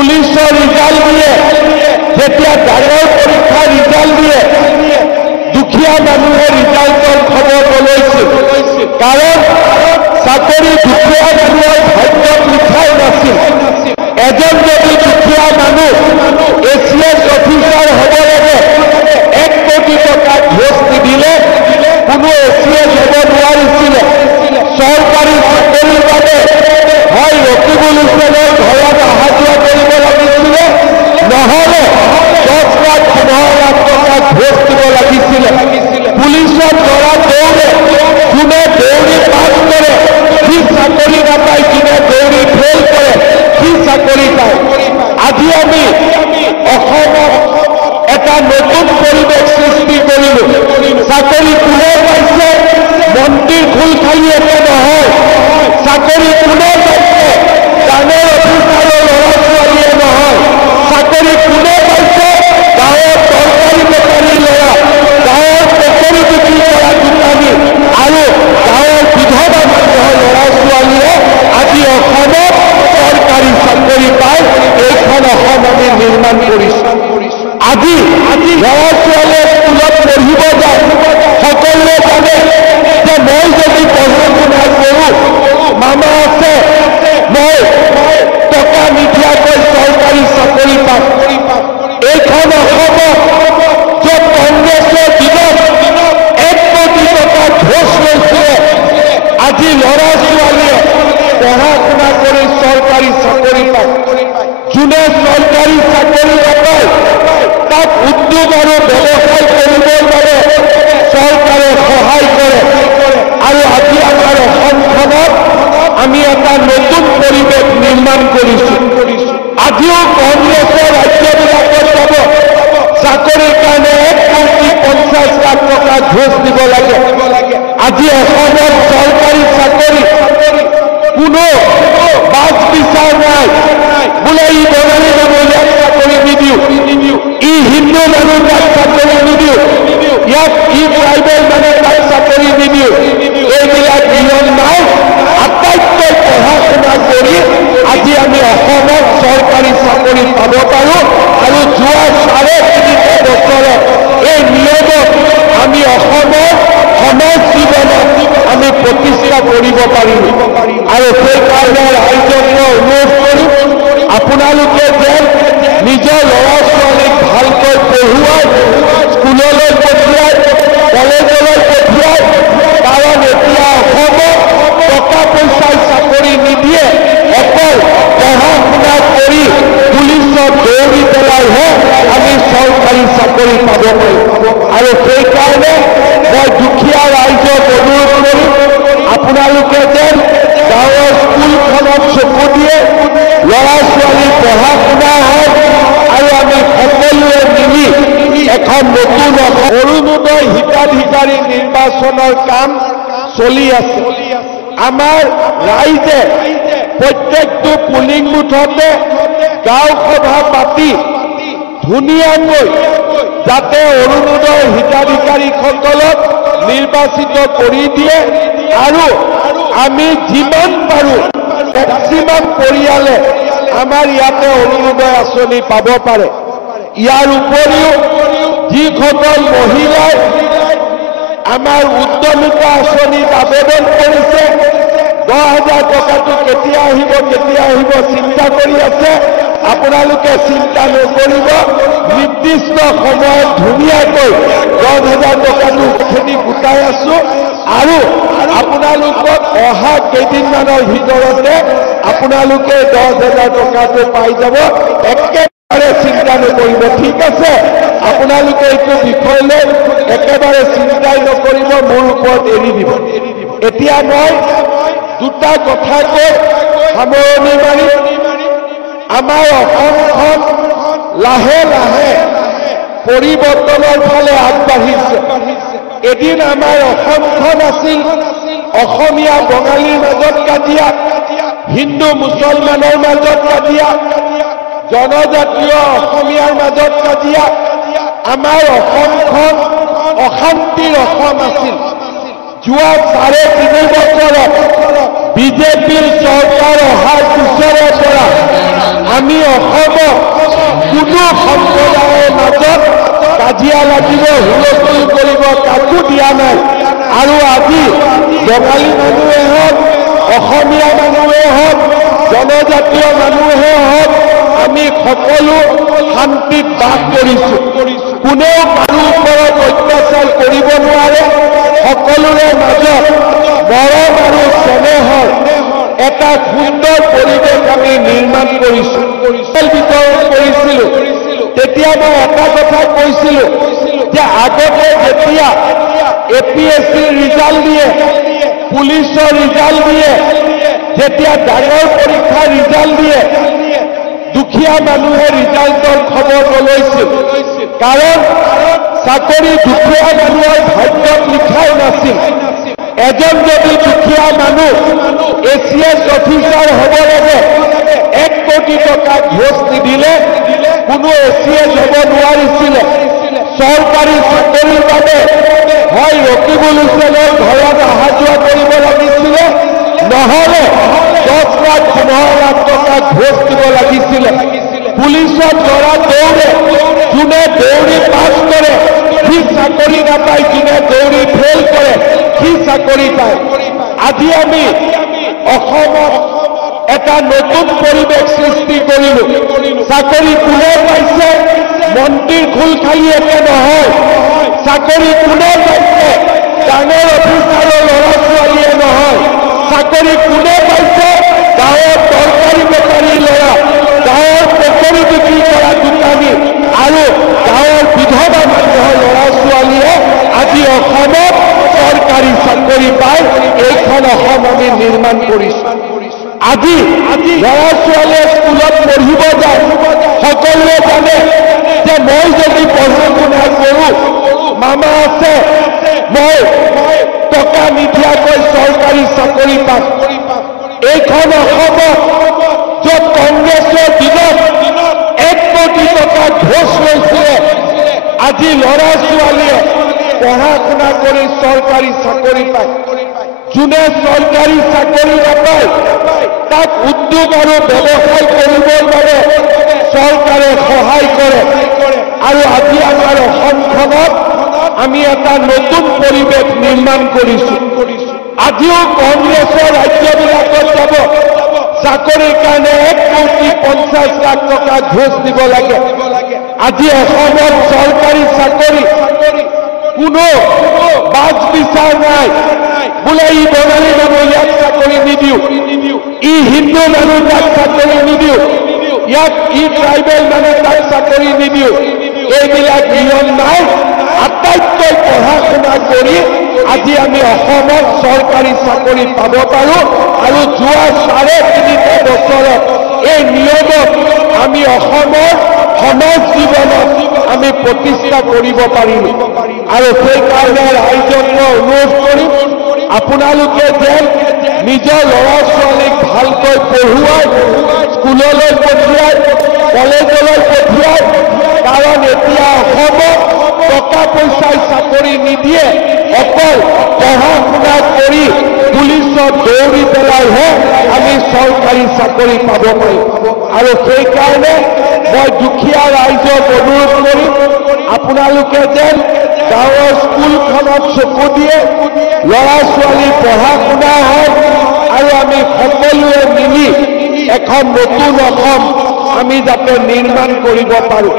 পুলিচৰ ৰিজাল্ট দিয়ে, যেতিয়া ডাঙৰ পৰীক্ষাৰ ৰিজাল্ট দিয়ে, দুখীয়া মানুহে ৰিজাল্টৰ খবৰ নলৈছিল। কাৰণ চাকৰি দুখীয়া মানুহৰ ভাগ্যত লিখাই নাছিল। এজন যদি দুখীয়া মানুহ ACS অফিচাৰ হ'ব লাগে, 1 কোটি টকা ঘোষ নিদিলে কোনো ACS হ'ব নোৱাৰিছিলে। চৰকাৰী চাকৰিৰ বাবে হয় ৰকিবুল হুছেইনৰ ঘৰত অহা যোৱা কৰিব লাগিছিলে, নহ'লে 10 লাখ 15 লাখ টকা ঘোষ দিব লাগিছিলে। পুলিচৰ পৰা দৌৰে, যোনে দৌৰি পাছ কৰে সি চাকৰি নাপায়, যোনে দৌৰি ফেল কৰে সি চাকৰি পায়। আজি আমি অসমত এটা নতুন পৰিৱেশ সৃষ্টি কৰিলো। চাকৰি কোনে পাইছে? মন্ত্ৰীৰ খোল খালি একে নহয়। চাকৰি কোনে পাইছে? ডাঙৰ অফিচাৰৰ ল'ৰা ছোৱালীয়ে নহয়। চাকৰি কোনে পাইছে? গাঁৱৰ চৰকাৰী বেকাৰী ল'ৰা, গাঁৱৰ বেকাৰী বিক্ৰী কৰা দোকানী আৰু গাঁৱৰ বিধৱা মানুহৰ ল'ৰা ছোৱালীয়ে আজি অসমত চৰকাৰী চাকৰি পায়। এইখন অসম আমি নিৰ্মাণ কৰিছো। আজি ল'ৰা ছোৱালীয়ে স্কুলত পঢ়িব যায়, সকলোৱে জানে যে মই যদি পঢ়া শুনা কৰোঁ, মামা আছে, মই টকা নিদিয়াকৈ চৰকাৰী চাকৰি পাম। এইখন অসমত য'ত কংগ্ৰেছৰ দিনত 1 কোটি টকা ঘোষ লৈছিলে, আজি ল'ৰা ছোৱালীয়ে পঢ়া শুনা কৰি চৰকাৰী চাকৰি পায়। যোনে চৰকাৰী চাকৰি নাপায় তাক উদ্যোগ আৰু ব্যৱসায় কৰিবৰ বাবে চৰকাৰে সহায় কৰে। আৰু আজি আমাৰ অসমখনত আমি এটা নতুন পৰিৱেশ নিৰ্মাণ কৰিছো। আজিও কংগ্ৰেছৰ ৰাজ্যবিলাকত যাব চাকৰিৰ কাৰণে 1 কোটি 50 লাখ টকা ঘোষ দিব লাগে। আজি অসমত চৰকাৰী চাকৰি কোনো বাছ বিচাৰ নাই। বোলে ই বঙালী মানুহ ইয়াক চাকৰি নিদিওঁ, ই হিন্দু মানুহ তাক চাকৰি নিদিওঁ, ইয়াক ই ট্ৰাইবেল মানুহ তাক চাকৰি নিদিওঁ। এইবিলাক নিয়ম নাই। আটাইতকৈ পঢ়া শুনা কৰি আজি আমি অসমত চৰকাৰী চাকৰি পাব পাৰোঁ। আৰু যোৱা 3.5 বছৰত এই নিয়মত আমি অসমৰ সমাজ জীৱনত আমি প্ৰতিষ্ঠা কৰিব পাৰিম। আৰু সেইকাৰণে ৰাইজক মই অনুৰোধ কৰিম, আপোনালোকে যেন নিজৰ ল'ৰা ছোৱালীক ভালকৈ পঢ়ুৱাই, স্কুললৈ পঠিয়াই, কলেজলৈ পঠিয়াই। কাৰণ এতিয়া অসমত টকা পইচাই চাকৰি নিদিয়ে, অকল পঢ়া শুনা কৰি পুলিচত দৌৰি পেলাইহে আমি চৰকাৰী চাকৰি পাব পাৰিম। আৰু সেইকাৰণে মই দুখীয়া ৰাইজক অনুৰোধ কৰিম, আপোনালোকে যেন গাঁৱৰ স্কুলখনত চকু দিয়ে, ল'ৰা ছোৱালী পঢ়া শুনা হওক, আৰু আমি সকলোৱে মিলি এখন নতুন অৰুণোদয় হিতাধিকাৰী নিৰ্বাচনৰ কাম চলি আছে। আমাৰ ৰাইজে প্ৰত্যেকটো পুলিং বুথতে গাঁও সভা পাতি ধুনীয়াকৈ যাতে অৰুণোদয় হিতাধিকাৰীসকলক নিৰ্বাচিত কৰি দিয়ে, আৰু আমি যিমান পাৰোঁ মেক্সিমাম পৰিয়ালে আমাৰ ইয়াতে অৰুণোদয় আঁচনি পাব পাৰে। ইয়াৰ উপৰিও যিসকল মহিলাই আমাৰ উদ্যমিতা আঁচনিত আবেদন কৰিছে, 10,000 টকাটো কেতিয়া আহিব চিন্তা কৰি আছে, আপোনালোকে চিন্তা নকৰিব। নিৰ্দিষ্ট সময়ত ধুনীয়াকৈ 10,000 টকাটো খিনি গোটাই আছো, আৰু আপোনালোকক অহা কেইদিনমানৰ ভিতৰতে আপোনালোকে 10,000 টকাটো পাই যাব। একেবাৰে চিন্তা নকৰিব, ঠিক আছে? আপোনালোকে এইটো বিষয়লৈ একেবাৰে চিন্তাই নকৰিব, মোৰ ওপৰত এৰি দিব। এতিয়া মই দুটা কথা কৈ সামৰণি মাৰি, আমাৰ অসমখন লাহে লাহে পৰিৱৰ্তনৰ ফালে আগবাঢ়িছে। এদিন আমাৰ অসমখন আছিল অসমীয়া বঙালীৰ মাজত কাজিয়া, হিন্দু মুছলমানৰ মাজত কাজিয়া, জনজাতীয় অসমীয়াৰ মাজত কাজিয়া। আমাৰ অসমখন অশান্তিৰ অসম আছিল। যোৱা 3.5 বছৰত বিজেপিৰ চৰকাৰ অহাৰ পিছৰে পৰা আমি অসমত কোনো সম্প্ৰদায়ৰ মাজত কাজিয়া লাগিব হুলস্থুল কৰিব কাকো দিয়া নাই আৰু আজি বঙালী মানুহে হওক অসমীয়া মানুহে হওক জনজাতীয় মানুহে হওক আমি সকলো শান্তিত বাস কৰিছো কোনেও কাৰো ওপৰত অত্যাচাৰ কৰিব নোৱাৰে সকলোৰে মাজত মৰম আৰু স্নেহৰ এটা সুন্দৰ পৰিৱেশ আমি নিৰ্মাণ কৰিছো বিতৰণ কৰিছিলো তেতিয়া মই এটা কথা কৈছিলো যে আগতে যেতিয়া APSC ৰিজাল্ট দিয়ে পুলিচৰ ৰিজাল্ট দিয়ে যেতিয়া ডাঙৰ পৰীক্ষা ৰিজাল্ট দিয়ে দুখীয়া মানুহে ৰিজাল্টৰ খবৰ নলৈছিল কাৰণ চাকৰি দুখীয়া মানুহৰ ভাগ্যত লিখাই নাছিল এজন যদি দুখীয়া মানুহ ACS অফিচাৰ হ'ব লাগে 1 কোটি টকা ঘোষ নিদিলে কোনো ACS হ'ব নোৱাৰিছিলে চৰকাৰী চাকৰিৰ বাবে হয় ৰকিবুল হুছেইনৰ ঘৰত অহা যোৱা কৰিব লাগিছিলে নহলে 10 লাখ 15 লাখ টকা ঘোষ দিব লাগিছিলে পুলিচৰ দ্বাৰা দৌৰে যোনে দৌৰি পাছ কৰে সি চাকৰি নাপায় যোনে দৌৰি ফেল কৰে সি চাকৰি পায় আজি আমি অসমত এটা নতুন পৰিৱেশ সৃষ্টি কৰিলো চাকৰি কোনে পাইছে মন্ত্ৰীৰ খোল খালি একে নহয় চাকৰি কোনে পাইছে ডাঙৰ অফিচাৰৰ ল'ৰা ছোৱালীয়ে নহয় চাকৰি কোনে পাইছে গাঁৱৰ তৰকাৰী বেপাৰী ল'ৰা গাঁৱৰ পকৰি বিক্ৰী কৰা দোকানী আৰু গাঁৱৰ বিধৱা মানুহৰ ল'ৰা ছোৱালীয়ে আজি অসমত চৰকাৰী চাকৰি পায় এইখন অসম আমি নিৰ্মাণ কৰিছো আজি ল'ৰা ছোৱালীয়ে স্কুলত পঢ়িব যায় সকলোৱে জানে যে মই যদি পঢ়া শুনা কৰো মামা আছে মই টকা নিদিয়াকৈ চৰকাৰী চাকৰি পাম এইখন অসমত য'ত কংগ্ৰেছৰ দিনত 1 কোটি টকা ঘোষ লৈছিলে আজি ল'ৰা ছোৱালীয়ে পঢ়া শুনা কৰি চৰকাৰী চাকৰি পায় যোনে চৰকাৰী চাকৰি নাপায় তাক উদ্যোগ আৰু ব্যৱসায় কৰিবৰ বাবে চৰকাৰে সহায় কৰে আৰু আজি আমাৰ অসমখনত আমি এটা নতুন পৰিৱেশ নিৰ্মাণ কৰিছো আজিও কংগ্ৰেছৰ ৰাজ্যবিলাকত যাব চাকৰিৰ কাৰণে 1 কোটি 50 লাখ টকা ঘোষ দিব লাগে আজি অসমত চৰকাৰী চাকৰি কোনো বাজ বিচাৰ নাই বোলে ই বঙালী মানুহ ইয়াক চাকৰি নিদিও ই হিন্দু মানুহ তাক চাকৰি নিদিও ইয়াক ই ট্ৰাইবেল মানুহ তাক চাকৰি নিদিও এইবিলাক নিয়ম নাই আটাইতকৈ পঢ়া শুনা কৰি আজি আমি অসমত চৰকাৰী চাকৰি পাব পাৰো আৰু যোৱা 3.5 বছৰত এই নিয়মত আমি অসমৰ সমাজ জীৱনত আমি প্ৰতিষ্ঠা কৰিব পাৰিলো আৰু সেইকাৰণে ৰাইজক মই অনুৰোধ কৰিম আপোনালোকে যেন নিজৰ ল'ৰা ছোৱালীক ভালকৈ পঢ়ুৱাই স্কুললৈ পঠিয়াই কলেজলৈ পঠিয়াই কাৰণ এতিয়া অসমত টকা পইচাই চাকৰি নিদিয়ে অকল পঢ়া শুনা কৰি পুলিচত দৌৰি পেলাইহে আমি চৰকাৰী চাকৰি পাব পাৰিম আৰু সেইকাৰণে মই দুখীয়া ৰাইজক অনুৰোধ কৰিম আপোনালোকে যেন গাঁৱৰ স্কুলখনত চকু দিয়ে ল'ৰা ছোৱালী পঢ়া শুনা হয় আৰু আমি সকলোৱে মিলি এখন নতুন অসম আমি যাতে নিৰ্মাণ কৰিব পাৰোঁ